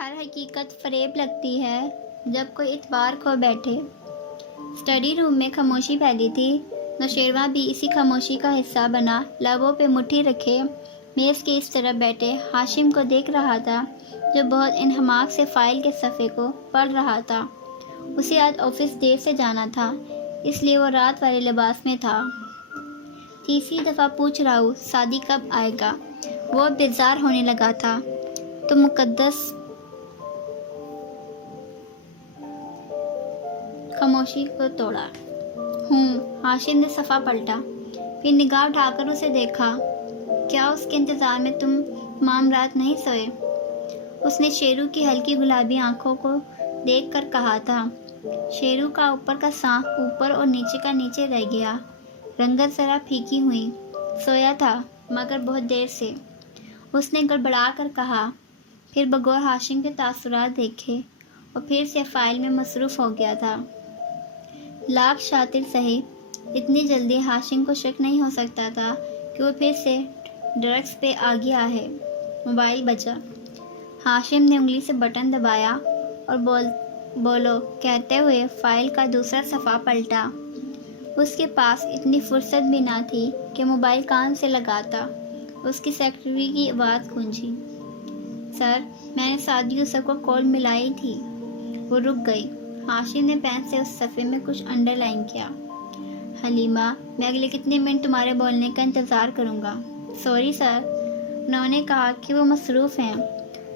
ہر حقیقت فریب لگتی ہے جب کوئی اتوار کو بیٹھے۔ اسٹڈی روم میں خاموشی پھیلی تھی۔ نوشیروان بھی اسی خاموشی کا حصہ بنا لبوں پہ مٹھی رکھے میز کے اس طرف بیٹھے ہاشم کو دیکھ رہا تھا، جو بہت انہماک سے فائل کے صفحے کو پڑھ رہا تھا۔ اسے آج آفس دیر سے جانا تھا، اس لیے وہ رات والے لباس میں تھا۔ تیسری دفعہ پوچھ رہا ہوں سعدی کب آئے گا؟ وہ بیزار ہونے لگا تھا۔ تو مقدس خاموشی کو توڑا۔ ہاشم نے صفحہ پلٹا، پھر نگاہ اٹھا کر اسے دیکھا۔ کیا اس کے انتظار میں تم تمام رات نہیں سوئے؟ اس نے شیرو کی ہلکی گلابی آنکھوں کو دیکھ کر کہا تھا۔ شیرو کا اوپر کا سانپ اوپر اور نیچے کا نیچے رہ گیا، رنگت ذرا پھیکی ہوئی۔ سویا تھا مگر بہت دیر سے، اس نے گڑبڑا کر کہا، پھر بغور ہاشم کے تاثرات دیکھے اور پھر سے فائل میں مصروف ہو گیا تھا۔ لاکھ شاطر سہی، اتنی جلدی ہاشم کو شک نہیں ہو سکتا تھا کہ وہ پھر سے ڈرگس پہ آ گیا ہے۔ موبائل بجا۔ ہاشم نے انگلی سے بٹن دبایا اور بولو کہتے ہوئے فائل کا دوسرا صفحہ پلٹا۔ اس کے پاس اتنی فرصت بھی نہ تھی کہ موبائل کان سے لگاتا۔ اس کی سیکرٹری کی آواز گونجی، سر، میں نے سعدی یوسف کو کال ملائی تھی۔ وہ رک گئی۔ ہاشم نے پین سے اس صفحے میں کچھ انڈر لائن کیا۔ حلیمہ، میں اگلے کتنے منٹ تمہارے بولنے کا انتظار کروں گا؟ سوری سر، انہوں نے کہا کہ وہ مصروف ہیں،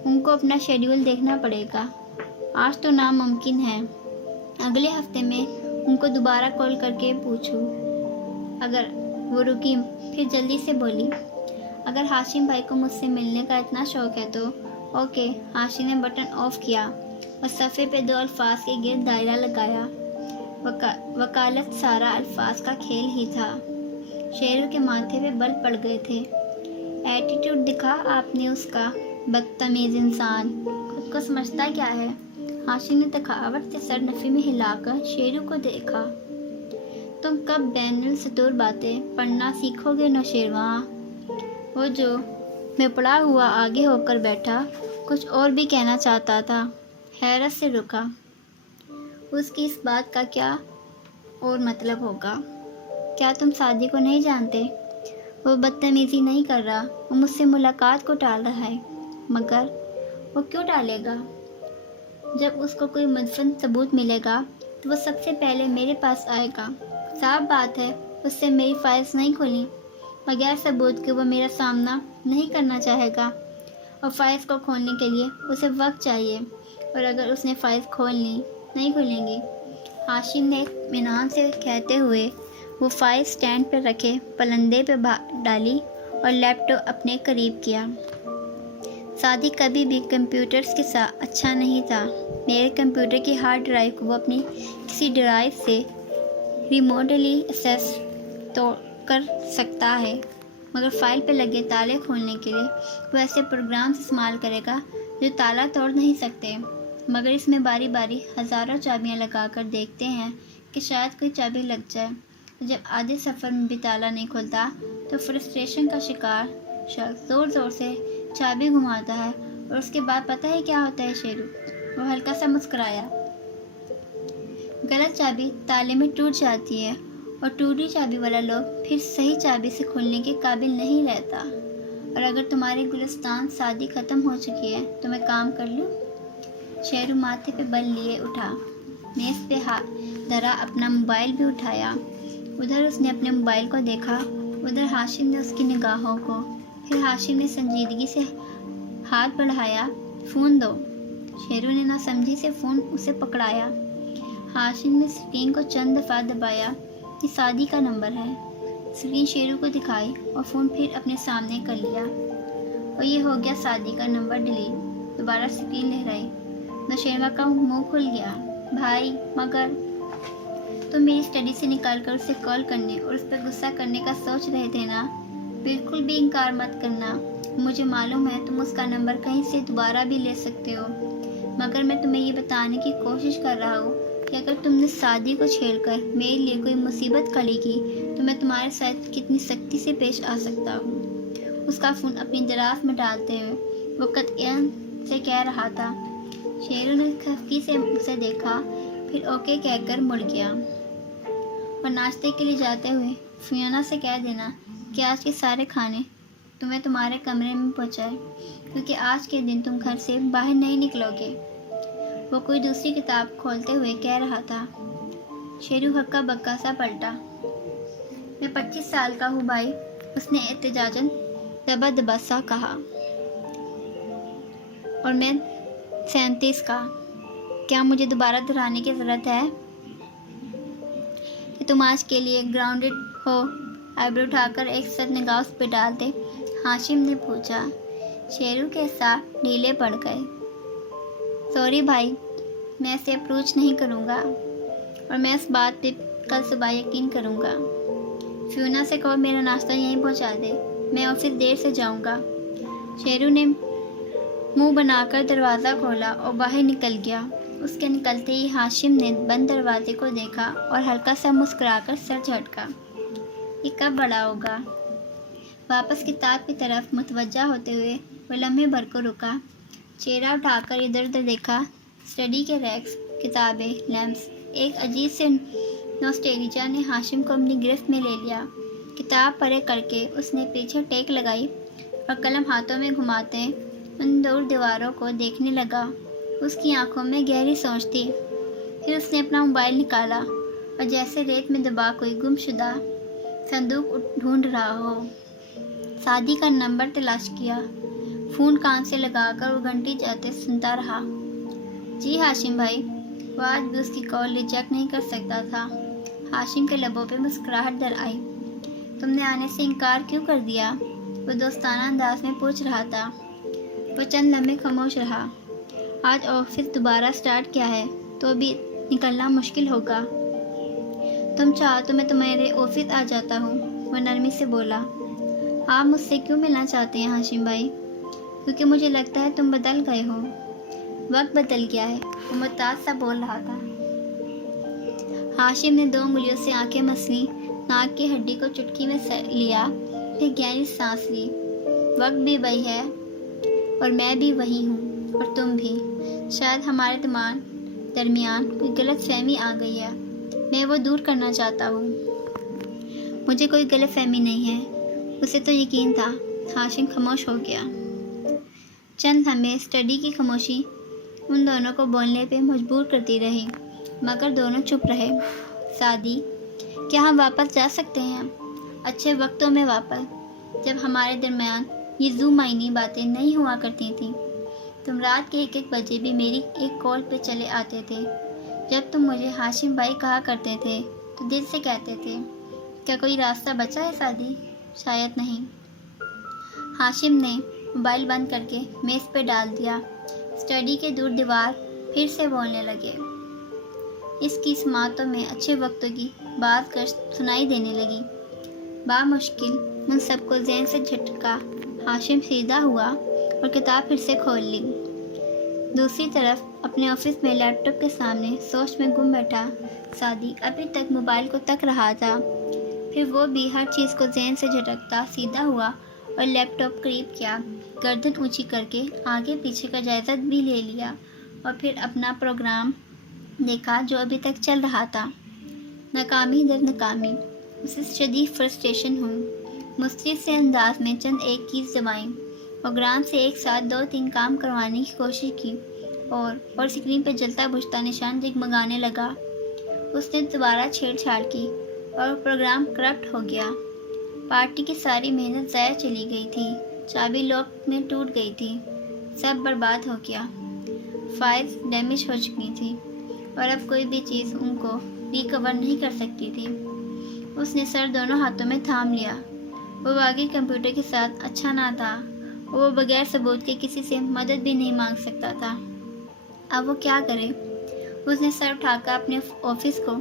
ان کو اپنا شیڈیول دیکھنا پڑے گا۔ آج تو ناممکن ہے، اگلے ہفتے میں ان کو دوبارہ کال کر کے پوچھوں۔ اگر وہ رکی، پھر جلدی سے بولی، اگر ہاشم بھائی کو مجھ سے ملنے کا اتنا شوق ہے تو اوکے۔ ہاشم نے بٹن آف کیا اور صفحے پہ 2 الفاظ کے گرد دائرہ لگایا۔ وکالت سارا الفاظ کا کھیل ہی تھا۔ شیرو کے ماتھے پہ بل پڑ گئے تھے۔ ایٹیٹیوڈ دکھا آپ نے اس کا، بدتمیز انسان، خود کو سمجھتا کیا ہے؟ ہاشم نے تخاوت سے سر نفی میں ہلا کر شیرو کو دیکھا۔ تم کب بین السطور باتیں پڑھنا سیکھو گے نوشیروان؟ وہ جو میں پڑا ہوا آگے ہو کر بیٹھا کچھ اور بھی کہنا چاہتا تھا، حیرت سے رکا۔ اس کی اس بات کا کیا اور مطلب ہوگا؟ کیا تم سعدی کو نہیں جانتے؟ وہ بدتمیزی نہیں کر رہا، وہ مجھ سے ملاقات کو ٹال رہا ہے۔ مگر وہ کیوں ٹالے گا؟ جب اس کو کوئی مدفن ثبوت ملے گا تو وہ سب سے پہلے میرے پاس آئے گا۔ صاف بات ہے، اس سے میری فائلز نہیں کھولیں، بغیر ثبوت کے وہ میرا سامنا نہیں کرنا چاہے گا، اور فائلز کو کھولنے کے لیے اسے وقت چاہیے، اور اگر اس نے فائلز کھول لی نہیں کھلیں گی۔ ہاشم نے اطمینان سے کہتے ہوئے وہ فائل سٹینڈ پر رکھے پلندے پہ ڈالی اور لیپ ٹاپ اپنے قریب کیا۔ سعدی کبھی بھی کمپیوٹرز کے ساتھ اچھا نہیں تھا۔ میرے کمپیوٹر کی ہارڈ ڈرائیو کو وہ اپنی کسی ڈرائیو سے ریموٹلی ایکسس تو کر سکتا ہے، مگر فائل پہ لگے تالے کھولنے کے لیے وہ ایسے پروگرامز استعمال کرے گا جو تالا توڑ نہیں سکتے۔ مگر اس میں باری باری ہزاروں چابیاں لگا کر دیکھتے ہیں کہ شاید کوئی چابی لگ جائے، اور جب آدھے سفر میں بھی تالا نہیں کھلتا تو فرسٹریشن کا شکار شخص زور زور سے چابی گھماتا ہے، اور اس کے بعد پتہ ہے کیا ہوتا ہے شیرو؟ وہ ہلکا سا مسکرایا۔ غلط چابی تالے میں ٹوٹ جاتی ہے، اور ٹوٹی چابی والا لوگ پھر صحیح چابی سے کھولنے کے قابل نہیں رہتا۔ اور اگر تمہاری گلستان سعدی ختم ہو چکی ہے تو میں کام کر لوں؟ شیرو ماتھے پہ بل لیے اٹھا، میز پہ ہاتھ دھرا، اپنا موبائل بھی اٹھایا۔ ادھر اس نے اپنے موبائل کو دیکھا، ادھر ہاشم نے اس کی نگاہوں کو۔ پھر ہاشم نے سنجیدگی سے ہاتھ بڑھایا، فون دو۔ شیرو نے نہ سمجھی سے فون اسے پکڑایا۔ ہاشم نے اسکرین کو چند دفعہ دبایا۔ یہ سعدی کا نمبر ہے۔ اسکرین شیرو کو دکھائی اور فون پھر اپنے سامنے کر لیا، اور یہ ہو گیا سعدی کا نمبر ڈیلیٹ۔ دوبارہ اسکرین لہرائی۔ نوشیروان کا منہ کھل گیا۔ بھائی، مگر تم میری اسٹڈی سے نکال کر اسے کال کرنے اور اس پر غصہ کرنے کا سوچ رہے تھے نا؟ بالکل بھی انکار مت کرنا، مجھے معلوم ہے تم اس کا نمبر کہیں سے دوبارہ بھی لے سکتے ہو، مگر میں تمہیں یہ بتانے کی کوشش کر رہا ہوں کہ اگر تم نے سعدی کو چھیڑ کر میرے لیے کوئی مصیبت کھڑی کی تو میں تمہارے ساتھ کتنی سختی سے پیش آ سکتا ہوں۔ اس کا فون اپنی دراز میں ڈالتے ہوئے وہ قطعاً سے کہہ رہا تھا، شیرو نے خفگی سے اسے دیکھا، پھر اوکے کہہ کر مڑ گیا اور ناشتے کے لیے جاتے ہوئے فیونا سے کہہ دینا کہ آج کے سارے کھانے تمہیں تمہارے کمرے میں پہنچائے، کیونکہ آج کے دن تم گھر سے باہر نہیں نکلو گے۔ وہ کوئی دوسری کتاب کھولتے ہوئے کہہ رہا تھا۔ شیرو ہکا بکا سا پلٹا۔ میں 25 سال کا ہوں بھائی، اس نے احتجاجاً دبا دبا سا کہا۔ اور میں 37 کا۔ کیا مجھے دوبارہ دہرانے کی ضرورت ہے کہ تم آج کے لیے گراؤنڈڈ ہو؟ آئیبرو اٹھا کر ایک سچ نگاہ اس پہ ڈالتے ہاشم نے پوچھا۔ شیرو کے ساتھ ڈھیلے پڑ گئے۔ سوری بھائی، میں اسے اپروچ نہیں کروں گا اور میں اس بات پہ کل صبح یقین کروں گا۔ فیونا سے کہو میرا ناشتہ یہیں پہنچا دے، میں آفس دیر سے جاؤں گا۔ شیرو نے منہ بنا کر دروازہ کھولا اور باہر نکل گیا۔ اس کے نکلتے ہی ہاشم نے بند دروازے کو دیکھا اور ہلکا سا مسکرا کر سر جھٹکا۔ یہ کب بڑا ہوگا؟ واپس کتاب کی طرف متوجہ ہوتے ہوئے وہ لمحے بھر کو رکا، چہرہ اٹھا کر ادھر ادھر دیکھا۔ اسٹڈی کے ریکس، کتابیں، لیمپس، ایک عجیب سے نوسٹیلجیا نے ہاشم کو اپنی گرفت میں لے لیا۔ کتاب پرے کر کے اس نے پیچھے ٹیک لگائی اور قلم ہاتھوں میں گھماتے ان دور دیواروں کو دیکھنے لگا۔ اس کی آنکھوں میں گہری سوچ تھی۔ پھر اس نے اپنا موبائل نکالا اور جیسے ریت میں دبا کوئی گم شدہ صندوق ڈھونڈ رہا ہو، سعدی کا نمبر تلاش کیا۔ فون کان سے لگا کر وہ گھنٹی جاتے سنتا رہا۔ جی ہاشم بھائی۔ وہ آج بھی اس کی کال ریجیکٹ نہیں کر سکتا تھا۔ ہاشم کے لبوں پہ مسکراہٹ در آئی۔ تم نے آنے سے انکار کیوں کر دیا؟ وہ دوستانہ انداز میں پوچھ رہا تھا۔ وہ چند لمحے خاموش رہا۔ آج آفس دوبارہ سٹارٹ کیا ہے تو ابھی نکلنا مشکل ہوگا۔ تم چاہو تو میں تمہارے آفس آ جاتا ہوں، وہ نرمی سے بولا۔ آپ مجھ سے کیوں ملنا چاہتے ہیں ہاشم بھائی؟ کیونکہ مجھے لگتا ہے تم بدل گئے ہو۔ وقت بدل گیا ہے، وہ محتاط سا بول رہا تھا۔ ہاشم نے 2 انگلیوں سے آنکھیں مسلی، ناک کی ہڈی کو چٹکی میں لیا، پھر گہری سانس لی۔ وقت بھی وہی ہے اور میں بھی وہی ہوں اور تم بھی۔ شاید ہمارے درمیان کوئی غلط فہمی آ گئی ہے، میں وہ دور کرنا چاہتا ہوں۔ مجھے کوئی غلط فہمی نہیں ہے، اسے تو یقین تھا۔ ہاشم خاموش ہو گیا۔ چند لمحے اسٹڈی کی خاموشی ان دونوں کو بولنے پہ مجبور کرتی رہی، مگر دونوں چپ رہے۔ سعدی، کیا ہم واپس جا سکتے ہیں؟ اچھے وقتوں میں واپس، جب ہمارے درمیان یہ ذو معنی باتیں نہیں ہوا کرتی تھیں۔ تم رات کے 1 بجے بھی میری ایک کال پہ چلے آتے تھے۔ جب تم مجھے ہاشم بھائی کہا کرتے تھے تو دل سے کہتے تھے۔ کیا کوئی راستہ بچا ہے سعدی؟ شاید نہیں۔ ہاشم نے موبائل بند کر کے میز پہ ڈال دیا۔ اسٹڈی کے دور دیوار پھر سے بولنے لگے۔ اس کی سماعتوں میں اچھے وقتوں کی بعض گشت سنائی دینے لگی۔ بامشکل منصب کو ذہن سے جھٹکا ہاشم سیدھا ہوا اور کتاب پھر سے کھول لی۔ دوسری طرف اپنے آفس میں لیپ ٹاپ کے سامنے سوچ میں گم بیٹھا سعدی ابھی تک موبائل کو تک رہا تھا۔ پھر وہ بھی ہر چیز کو ذہن سے جھٹکتا سیدھا ہوا اور لیپ ٹاپ قریب کیا، گردن اونچی کر کے آگے پیچھے کا جائزہ بھی لے لیا اور پھر اپنا پروگرام دیکھا جو ابھی تک چل رہا تھا۔ ناکامی در ناکامی، اسے شدید فرسٹریشن ہوئی۔ مختلف سے انداز میں چند ایک کیز دبائیں، پروگرام سے ایک ساتھ 2-3 کام کروانے کی کوشش کی اور اسکرین پہ جلتا بجھتا نشان جگمگانے لگا۔ اس نے دوبارہ چھیڑ چھاڑ کی اور پروگرام کرپٹ ہو گیا۔ پارٹی کی ساری محنت ضائع چلی گئی تھی، چابی لاک میں ٹوٹ گئی تھی، سب برباد ہو گیا۔ فائلز ڈیمیج ہو چکی تھی اور اب کوئی بھی چیز ان کو ریکور نہیں کر سکتی تھی۔ اس نے سر دونوں ہاتھوں میں تھام لیا۔ وہ واقعی کمپیوٹر کے ساتھ اچھا نہ تھا اور وہ بغیر ثبوت کے کسی سے مدد بھی نہیں مانگ سکتا تھا۔ اب وہ کیا کرے؟ اس نے سر اٹھا کر اپنے آفس کو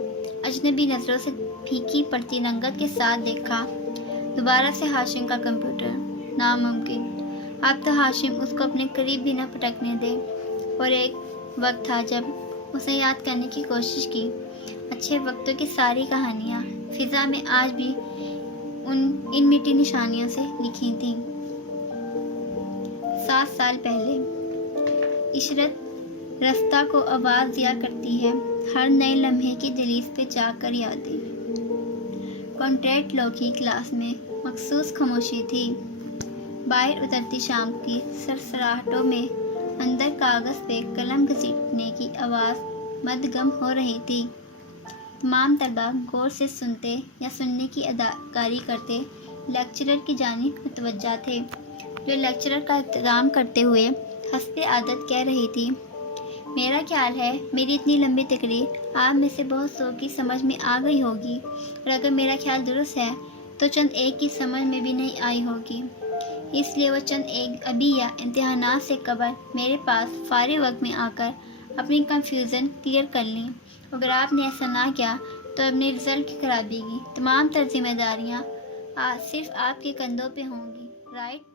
اجنبی نظروں سے پھیکی پڑتی رنگت کے ساتھ دیکھا۔ دوبارہ سے ہاشم کا کمپیوٹر، ناممکن۔ اب تو ہاشم اس کو اپنے قریب بھی نہ پٹکنے دے۔ اور ایک وقت تھا جب اس نے یاد کرنے کی کوشش کی، اچھے وقتوں کی ساری کہانیاں فضا میں آج بھی ان مٹی نشانیوں سے لکھی تھیں۔ 7 سال پہلے عشرت رستہ کو آواز دیا کرتی ہے، ہر نئے لمحے کی دہلیز پہ جا کر یادیں۔ کنٹریکٹ لا کی کلاس میں مخصوص خاموشی تھی۔ باہر اترتی شام کی سرسراہٹوں میں اندر کاغذ پہ قلم گھسیٹنے کی آواز مدغم ہو رہی تھی۔ تمام طلباء غور سے سنتے یا سننے کی اداکاری کرتے لیکچرر کی جانب متوجہ تھے، جو لیکچرر کا احترام کرتے ہوئے حسب عادت کہہ رہی تھی، میرا خیال ہے میری اتنی لمبی تقریر آپ میں سے بہت سو کی سمجھ میں آ گئی ہوگی، اور اگر میرا خیال درست ہے تو چند ایک کی سمجھ میں بھی نہیں آئی ہوگی، اس لیے وہ چند ایک ابھی یا امتحانات سے قبل میرے پاس فارغ وقت میں آ کر اپنی کنفیوژن کلیئر کر لیں۔ اگر آپ نے ایسا نہ کیا تو اپنے رزلٹ کی خرابی کی تمام ذمہ داریاں صرف آپ کے کندھوں پہ ہوں گی، رائٹ؟